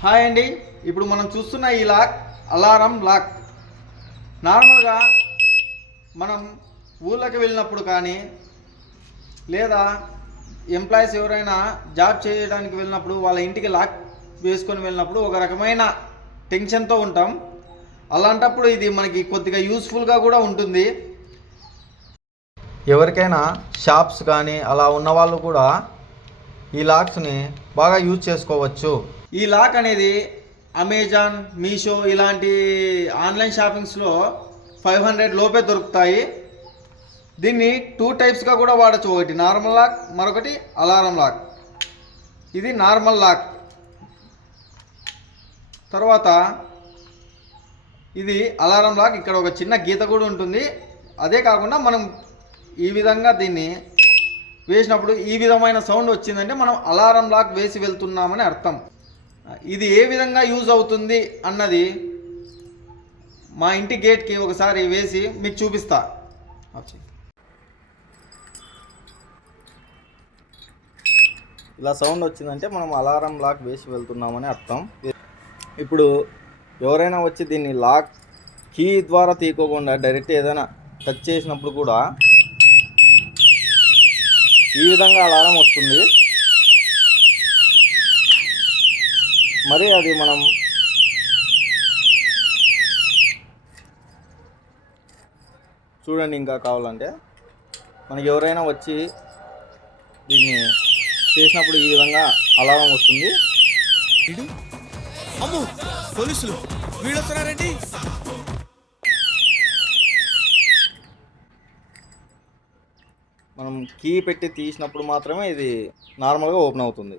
Hi అండి. ఇప్పుడు మనం చూస్తున్న ఈ లాక్ అలారం లాక్. నార్మల్గా మనం ఊళ్ళకి వెళ్ళినప్పుడు కానీ లేదా ఎంప్లాయీస్ ఎవరైనా జాబ్ చేయడానికి వెళ్ళినప్పుడు వాళ్ళ ఇంటికి లాక్ వేసుకొని వెళ్ళినప్పుడు ఒక రకమైన టెన్షన్తో ఉంటాం. అలాంటప్పుడు ఇది మనకి కొద్దిగా యూస్ఫుల్గా కూడా ఉంటుంది. ఎవరికైనా షాప్స్ కానీ అలా ఉన్నవాళ్ళు కూడా ఈ లాక్స్ని బాగా యూజ్ చేసుకోవచ్చు. ఈ లాక్ అనేది అమెజాన్, మీషో ఇలాంటి ఆన్లైన్ షాపింగ్స్లో 500 లోపే దొరుకుతాయి. దీన్ని 2 టైప్స్గా కూడా వాడచ్చు. ఒకటి నార్మల్ లాక్, మరొకటి అలారం లాక్. ఇది నార్మల్ లాక్. తర్వాత ఇది అలారం లాక్. ఇక్కడ ఒక చిన్న గీత కూడా ఉంటుంది. అదే కాకుండా మనం ఈ విధంగా దీన్ని వేసినప్పుడు ఈ విధమైన సౌండ్ వచ్చిందంటే మనం అలారం లాక్ వేసి వెళ్తున్నామని అర్థం. ఇది ఏ విధంగా యూజ్ అవుతుంది అన్నది మా ఇంటి గేట్కి ఒకసారి వేసి మీకు చూపిస్తా. ఇలా సౌండ్ వచ్చిందంటే మనం అలారం లాక్ వేసి వెళ్తున్నామని అర్థం. ఇప్పుడు ఎవరైనా వచ్చి దీన్ని లాక్ కీ ద్వారా తీసుకోకుండా డైరెక్ట్ ఏదైనా టచ్ చేసినప్పుడు కూడా ఈ విధంగా అలారం వస్తుంది. మరి అది మనం చూడండి. ఇంకా కావాలంటే మనకి ఎవరైనా వచ్చి దీన్ని చేసినప్పుడు ఈ విధంగా అలారం వస్తుంది. అమ్మో పోలీసులు వీళ్ళు వస్తున్నారండి. మనం కీ పెట్టి తీసినప్పుడు మాత్రమే ఇది నార్మల్గా ఓపెన్ అవుతుంది.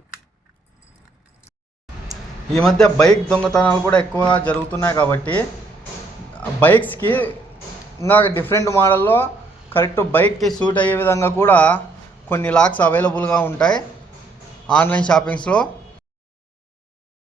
ఈ మధ్య బైక్ దొంగతనాలు కూడా ఎక్కువ జరుగుతున్నాయి కాబట్టి బైక్స్కి ఇంకా డిఫరెంట్ మోడల్లో కరెక్ట్ బైక్కి సూట్ అయ్యే విధంగా కూడా కొన్ని లాక్స్ అవైలబుల్గా ఉంటాయి ఆన్లైన్ షాపింగ్స్లో.